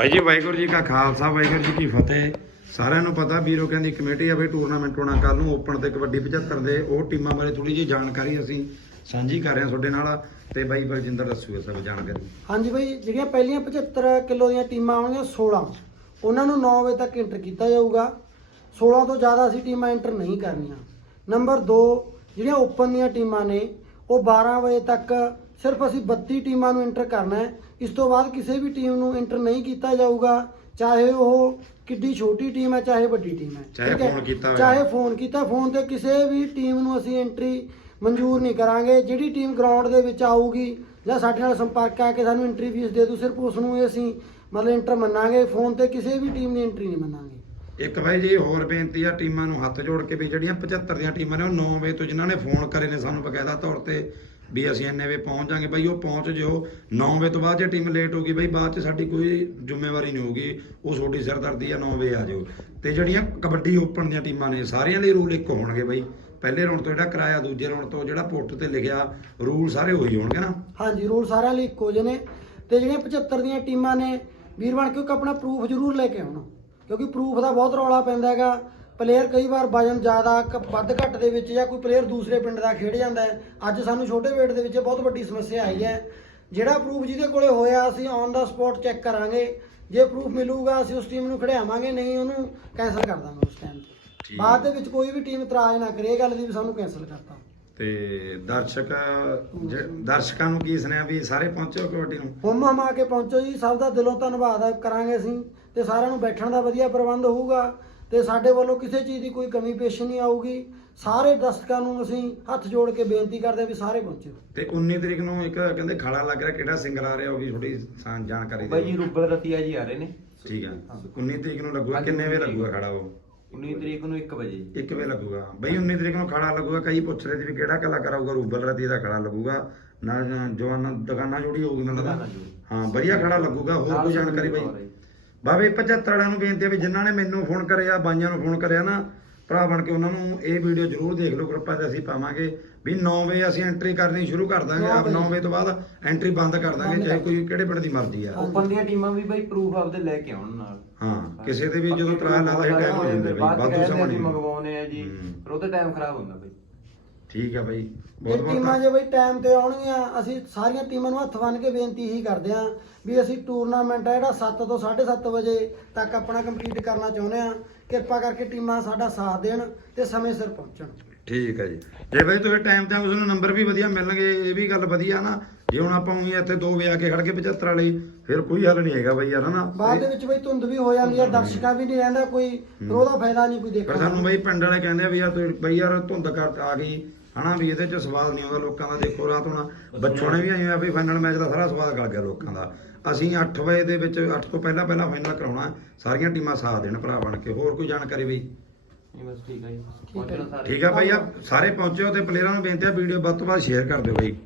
ਭਾਈ ਜੀ, ਵਾਹਿਗੁਰੂ ਜੀ ਕਾ ਖਾਲਸਾ, ਵਾਹਿਗੁਰੂ ਜੀ ਕੀ ਫਤਿਹ। ਸਾਰਿਆਂ ਨੂੰ ਪਤਾ ਵੀਰੋ ਕਹਿੰਦੀ ਕਮੇਟੀ ਆ ਵੀ ਟੂਰਨਾਮੈਂਟ ਹੋਣਾ ਕੱਲ ਨੂੰ ਓਪਨ ਤੇ ਕਬੱਡੀ 75 ਦੇ। ਉਹ ਟੀਮਾਂ ਬਾਰੇ ਥੋੜੀ ਜਿਹੀ ਜਾਣਕਾਰੀ ਅਸੀਂ ਸਾਂਝੀ ਕਰ ਰਹੇ ਹਾਂ ਤੁਹਾਡੇ ਨਾਲ। ਤੇ ਬਾਈ ਬਲਜਿੰਦਰ ਦੱਸੂਗਾ ਸਭ ਜਾਣਕਾਰੀ। ਹਾਂਜੀ ਬਾਈ, ਜਿਹੜੀਆਂ ਪਹਿਲੀਆਂ 75 ਕਿਲੋ ਦੀਆਂ ਟੀਮਾਂ ਆਉਣਗੀਆਂ 16 ਉਹਨਾਂ ਨੂੰ 9 ਵਜੇ ਤੱਕ ਇੰਟਰ ਕੀਤਾ ਜਾਊਗਾ। 16 ਤੋਂ ਜ਼ਿਆਦਾ ਅਸੀਂ ਟੀਮਾਂ ਐਂਟਰ ਨਹੀਂ ਕਰਨੀਆਂ। ਨੰਬਰ 2 ਜਿਹੜੀਆਂ ਓਪਨ ਦੀਆਂ ਟੀਮਾਂ ਨੇ, ਉਹ 12 ਵਜੇ ਤੱਕ ਸਿਰਫ ਅਸੀਂ 32 ਟੀਮਾਂ ਨੂੰ ਇੰਟਰ ਕਰਨਾ ਹੈ। ਇਸ ਤੋਂ ਬਾਅਦ ਕਿਸੇ ਵੀ ਟੀਮ ਨੂੰ ਇੰਟਰ ਨਹੀਂ ਕੀਤਾ ਜਾਊਗਾ ਚਾਹੇ ਉਹ ਕਿੱਡੀ ਛੋਟੀ ਟੀਮ ਹੈ ਚਾਹੇ ਵੱਡੀ ਟੀਮ ਹੈ। ਚਾਹੇ? ਫੋਨ ਕੀਤਾ। ਚਾਹੇ ਫੋਨ ਕੀਤਾ ਫੋਨ ਤੇ ਕਿਸੇ ਵੀ ਟੀਮ ਨੂੰ ਅਸੀਂ ਐਂਟਰੀ ਮਨਜ਼ੂਰ ਨਹੀਂ ਕਰਾਂਗੇ। ਜਿਹੜੀ ਟੀਮ ਗਰਾਊਂਡ ਦੇ ਵਿੱਚ ਆਊਗੀ ਜਾਂ ਸਾਡੇ ਨਾਲ ਸੰਪਰਕ ਕਰਕੇ ਸਾਨੂੰ ਐਂਟਰੀ ਫੀਸ ਦੇ ਦੂ ਸਿਰਫ ਉਸ ਨੂੰ ਹੀ ਅਸੀਂ ਮਤਲਬ ਇੰਟਰ ਮੰਨਾਂਗੇ। ਫੋਨ ਤੇ ਕਿਸੇ ਵੀ ਟੀਮ ਦੀ ਐਂਟਰੀ ਨਹੀਂ ਮੰਨਾਂਗੇ। ਇੱਕ ਬਾਈ ਜੀ ਹੋਰ ਬੇਨਤੀ ਆ ਟੀਮਾਂ ਨੂੰ ਹੱਥ ਜੋੜ ਕੇ ਵੀ ਜਿਹੜੀਆਂ 75 ਦੀਆਂ ਟੀਮਾਂ ਨੇ ਉਹ 9 ਵਜੇ ਤੋਂ ਜਿਨ੍ਹਾਂ ਨੇ ਫੋਨ ਕਰੇ ਨੇ ਸਾਨੂੰ ਬਕਾਇਦਾ ਤੌਰ ਤੇ ਵੀ ਅਸੀਂ ਇੰਨੇ ਵਜੇ ਪਹੁੰਚ ਜਾਾਂਗੇ ਬਾਈ, ਉਹ ਪਹੁੰਚ ਜਿਓ। 9 ਵਜੇ ਤੋਂ ਬਾਅਦ ਜੇ ਟੀਮ ਲੇਟ ਹੋ ਗਈ ਬਾਈ, ਬਾਅਦ ਚ ਸਾਡੀ ਕੋਈ ਜ਼ਿੰਮੇਵਾਰੀ ਨਹੀਂ ਹੋਊਗੀ। ਉਹ ਛੋਟੀ ਸਿਰਦਰਦੀ ਆ 9 ਵਜੇ ਆ ਜਿਓ ਤੇ ਜਿਹੜੀਆਂ ਕਬੱਡੀ ਓਪਨ ਦੀਆਂ ਟੀਮਾਂ ਨੇ, ਸਾਰਿਆਂ ਲਈ ਰੂਲ ਇੱਕ ਹੋਣਗੇ ਬਾਈ। ਪਹਿਲੇ ਰਾਉਂਡ ਤੋਂ ਜਿਹੜਾ ਕਰਾਇਆ, ਦੂਜੇ ਰਾਉਂਡ ਤੋਂ ਜਿਹੜਾ ਪੁੱਟ ਤੇ ਲਿਖਿਆ ਰੂਲ ਸਾਰੇ ਉਹੀ ਹੋਣਗੇ ਨਾ। ਹਾਂਜੀ ਰੂਲ ਸਾਰਿਆਂ ਲਈ ਇੱਕੋ ਜਿਹੇ ਨੇ। ਤੇ ਜਿਹੜੀਆਂ 75 ਦੀਆਂ ਟੀਮਾਂ ਨੇ, ਵੀਰ ਬਣ ਕੇ ਆਪਣਾ ਪ੍ਰੂਫ ਜ਼ਰੂਰ ਲੈ ਕੇ ਆਉਣਾ। ਕਿਉਂਕਿ ਪ੍ਰੂਫ ਦਾ ਬਹੁਤ ਰੌਲਾ ਪੈਂਦਾ ਹੈਗਾ। ਪਲੇਅਰ ਕਈ ਵਾਰ ਵਜਨ ਜ਼ਿਆਦਾ ਕ- ਵੱਧ ਘੱਟ ਦੇ ਵਿੱਚ ਜਾਂ ਕੋਈ ਪਲੇਅਰ ਦੂਸਰੇ ਪਿੰਡ ਦਾ ਖੇਡ ਜਾਂਦਾ ਹੈ। ਅੱਜ ਸਾਨੂੰ ਛੋਟੇ weight ਦੇ ਵਿੱਚ ਬਹੁਤ ਵੱਡੀ ਸਮੱਸਿਆ ਆਈ ਹੈ। ਜਿਹੜਾ ਪ੍ਰੂਫ ਜਿਹਦੇ ਕੋਲੇ ਹੋਇਆ ਅਸੀਂ ਔਨ ਦਾ ਸਪੌਟ ਚੈੱਕ ਕਰਾਂਗੇ। ਜੇ ਪ੍ਰੂਫ ਮਿਲੂਗਾ ਅਸੀਂ ਉਸ ਟੀਮ ਨੂੰ ਖੜਿਆਵਾਂਗੇ ਨਹੀਂ ਉਹਨੂੰ ਕੈਨਸਲ ਕਰ ਦਾਂਗੇ ਉਸ ਟਾਈਮ ਤੇ। ਬਾਅਦ ਦੇ ਵਿੱਚ ਕੋਈ ਵੀ ਟੀਮ ਇਤਰਾਜ਼ ਨਾ ਕਰੇ ਇਹ ਗੱਲ ਦੀ ਵੀ ਸਾਨੂੰ ਕੈਨਸਲ ਕਰਤਾ ਤੇ। ਦਰਸ਼ਕ ਦਰਸ਼ਕਾਂ ਨੂੰ ਕੀ ਸੁਣਿਆ ਵੀ ਸਾਰੇ ਪਹੁੰਚੋ ਕਬੱਡੀ ਨੂੰ? ਹੁਮ ਹਮ ਕੇ ਪਹੁੰਚੋ ਜੀ ਸਭ ਦਾ ਦਿਲੋਂ ਧੰਨਵਾਦ ਕਰਾਂਗੇ ਅਸੀਂ ਤੇ ਸਾਰਿਆਂ ਨੂੰ ਬੈਠਣ ਦਾ ਵਧੀਆ ਪ੍ਰਬੰਧ ਹੋਊਗਾ। ਤੇ ਸਾਡੇ ਵੱਲੋਂ ਕਿਸੇ ਚੀਜ਼ ਦੀ ਕੋਈ ਕਮੀ ਪੇਸ਼ ਨਹੀਂ ਆਊਗੀ। ਸਾਰੇ ਦਰਸ਼ਕਾਂ ਨੂੰ ਅਸੀਂ ਹੱਥ ਜੋੜ ਕੇ ਬੇਨਤੀ ਕਰਦੇ ਹਾਂ ਵੀ ਸਾਰੇ ਪਹੁੰਚੋ। ਤੇ 19 ਤਰੀਕ ਨੂੰ ਇੱਕ ਕਹਿੰਦੇ ਖਾੜਾ ਲੱਗ ਰਿਹਾ ਕਿਹੜਾ ਸਿੰਗਰ ਆ ਰਿਹਾ ਉਹ ਵੀ ਥੋੜੀ ਜਾਣਕਾਰੀ ਬਾਈ ਜੀ ਰੂਬਲ ਰਤੀਆ ਜੀ ਆ ਰਹੇ ਨੇ। ਠੀਕ ਆ। 19 ਤਰੀਕ ਨੂੰ ਲੱਗੂਗਾ ਕਿੰਨੇ ਵੇ ਲੱਗੂਗਾ ਖਾੜਾ ਉਹ? 19 ਤਰੀਕ ਨੂੰ 1 ਵਜੇ। 1 ਵੇ ਲੱਗੂਗਾ। ਬਈ 19 ਤਰੀਕ ਨੂੰ ਖਾੜਾ ਲੱਗੂਗਾ ਕਈ ਪੁੱਛ ਰਹੇ ਸੀ ਵੀ ਕਿਹੜਾ ਕਲਾਕਾਰ ਆਊਗਾ ਰੂਬਲ ਰਤੀ ਦਾ ਖਾੜਾ ਲੱਗੂਗਾ। ਨਾ ਜਵਾਨਾ ਦੁਕਾਨਾਂ ਜੁੜੀ ਹੋਊਗੀ ਨਾ ਦੁਕਾਨਾਂ ਜੁੜੀ। ਹਾਂ ਵਧੀਆ ਖਾੜਾ ਲੱਗੂਗਾ ਹੋਰ ਕੋਈ ਜਾਣਕਾਰੀ ਬਈ। ਬਾਬੇ 75 ਵਾਲਿਆਂ ਨੂੰ ਬੇਨਤੀ ਹੈ ਵੀ ਜਿਨ੍ਹਾਂ ਨੇ ਮੈਨੂੰ ਫੋਨ ਕਰਿਆ ਬਾਈਆਂ ਨੂੰ ਫੋਨ ਕਰਿਆ ਨਾ ਭਰਾ ਬਣ ਕੇ ਉਹਨਾਂ ਨੂੰ ਇਹ ਵੀਡੀਓ ਜ਼ਰੂਰ ਦੇਖ ਲਓ ਗਰੁੱਪਾਂ 'ਚ ਅਸੀਂ ਪਾਵਾਂਗੇ ਵੀ 9 ਵਜੇ ਅਸੀਂ ਐਂਟਰੀ ਕਰਨੀ ਸ਼ੁਰੂ ਕਰ ਦਾਂਗੇ ਆਪ ਵਜੇ। 9 ਵਜੇ ਤੋਂ ਬਾਅਦ ਐਂਟਰੀ ਬੰਦ ਕਰ ਦਾਂਗੇ ਚਾਹੇ ਕੋਈ ਕਿਹੜੇ ਪਿੰਡ ਦੀ ਮਰਜ਼ੀ ਆ ਓਪਨ ਦੀਆਂ ਟੀਮਾਂ ਵੀ ਬਾਈ ਪ੍ਰੂਫ ਆਪਦੇ ਲੈ ਕੇ ਆਉਣ ਨਾਲ ਹਾਂ ਕਿਸੇ ਦੇ ਵੀ ਜਦੋਂ ਤਰਾ ਲਾਦਾ ਹੀ ਟਾਈਮ ਹੋ ਜਾਂਦਾ ਬਈ ਵਾਧੂ ਸਮਾਂ ਨਹੀਂ ਅਸੀਂ ਮੰਗਵਾਉਨੇ ਆ ਜੀ। ਫਿਰ ਉਹਦਾ ਟਾਈਮ ਖਰਾਬ ਹੁੰਦਾ ਬਾਈ ਠੀਕ ਹੈ ਬਾਈ ਬਹੁਤ ਟੀਮਾਂ ਬਹੁਤ ਜੇ ਬਈ ਟਾਈਮ ਤੇ ਆਉਣਗੀਆਂ ਅਸੀਂ ਸਾਰੀਆਂ ਟੀਮਾਂ ਨੂੰ ਹੱਥ ਬੰਨ ਕੇ ਬੇਨਤੀ ਹੀ ਕਰਦੇ ਹਾਂ ਵੀ ਅਸੀਂ ਟੂਰਨਾਮੈਂਟ ਹੈ ਜਿਹੜਾ 7 ਤੋਂ 7:30 ਵਜੇ ਤੱਕ ਆਪਣਾ ਕੰਪਲੀਟ ਕਰਨਾ ਚਾਹੁੰਦੇ ਹਾਂ। ਕਿਰਪਾ ਕਰਕੇ ਟੀਮਾਂ ਸਾਡਾ ਸਾਥ ਦੇਣ ਤੇ ਸਮੇਂ ਸਿਰ ਪਹੁੰਚਣ। ਠੀਕ ਹੈ ਜੀ। ਜੇ ਬਈ ਤੁਸੀਂ ਟਾਈਮ ਤੇ ਉਸ ਨੂੰ ਨੰਬਰ ਵੀ ਵਧੀਆ ਮਿਲਣਗੇ ਇਹ ਵੀ ਗੱਲ ਵਧੀਆ ਨਾ। ਜੇ ਹੁਣ ਆਪਾਂ ਉਹੀ ਇੱਥੇ 2 ਵਜੇ ਆ ਕੇ ਖੜ ਕੇ 75 ਵਾਲੀ ਫਿਰ ਕੋਈ ਹੱਲ ਨਹੀਂ ਹੈਗਾ ਬਈ ਯਾਰ ਹਨਾ? ਬਾਅਦ ਦੇ ਵਿੱਚ ਬਈ ਧੁੰਦ ਵੀ ਹੋ ਜਾਂਦੀ ਹੈ ਦਰਸ਼ਕਾਂ ਵੀ ਨਹੀਂ ਰਹਿੰਦਾ ਕੋਈ ਫਿਰ ਉਹਦਾ ਫਾਇਦਾ ਨਹੀਂ ਕੋਈ ਪਰ ਦੇਖਣ ਸਾਨੂੰ ਦਾ ਬਈ ਪਿੰਡ ਵਾਲੇ ਕਹਿੰਦੇ ਆ ਵੀ ਯਾਰ ਤੂੰ ਬਈ ਯਾਰ ਧੁੰਦ ਕਰ ਆ ਗਈ। ਹਨਾ ਵੀ ਇਹਦੇ ਚ ਸਵਾਦ ਨਹੀਂ ਆਉਂਦਾ ਲੋਕਾਂ ਦਾ। ਦੇਖੋ ਰਾਤ ਹੁਣ ਬੱਚੋਂ ਨੇ ਵੀ ਆਏ ਆ ਵੀ ਫਾਈਨਲ ਮੈਚ ਦਾ ਸਾਰਾ ਸਵਾਦ ਗਲ ਗਿਆ ਲੋਕਾਂ ਦਾ। ਅਸੀਂ 8 ਵਜੇ ਦੇ ਵਿੱਚ 8 ਤੋਂ ਪਹਿਲਾਂ ਪਹਿਲਾਂ ਫਾਈਨਲ ਕਰਾਉਣਾ ਸਾਰੀਆਂ ਟੀਮਾਂ ਸਾਥ ਦੇਣ ਭਰਾ ਬਣ ਕੇ। ਹੋਰ ਕੋਈ ਜਾਣਕਾਰੀ ਬਈ? ਨਹੀਂ ਬਸ ਠੀਕ ਹੈ ਜੀ। ਹੈ ਪਹੁੰਚਣਾ। ਸਾਰੇ। ਠੀਕ ਆ ਭਾਈ ਆ ਸਾਰੇ ਪਹੁੰਚਿਓ ਤੇ ਪਲੇਅਰਾਂ ਨੂੰ ਬੇਨਤੀ ਆ ਵੀਡੀਓ ਵੱਧ ਤੋਂ ਵੱਧ ਸ਼ੇਅਰ ਕਰ ਦਿਓ ਬਈ।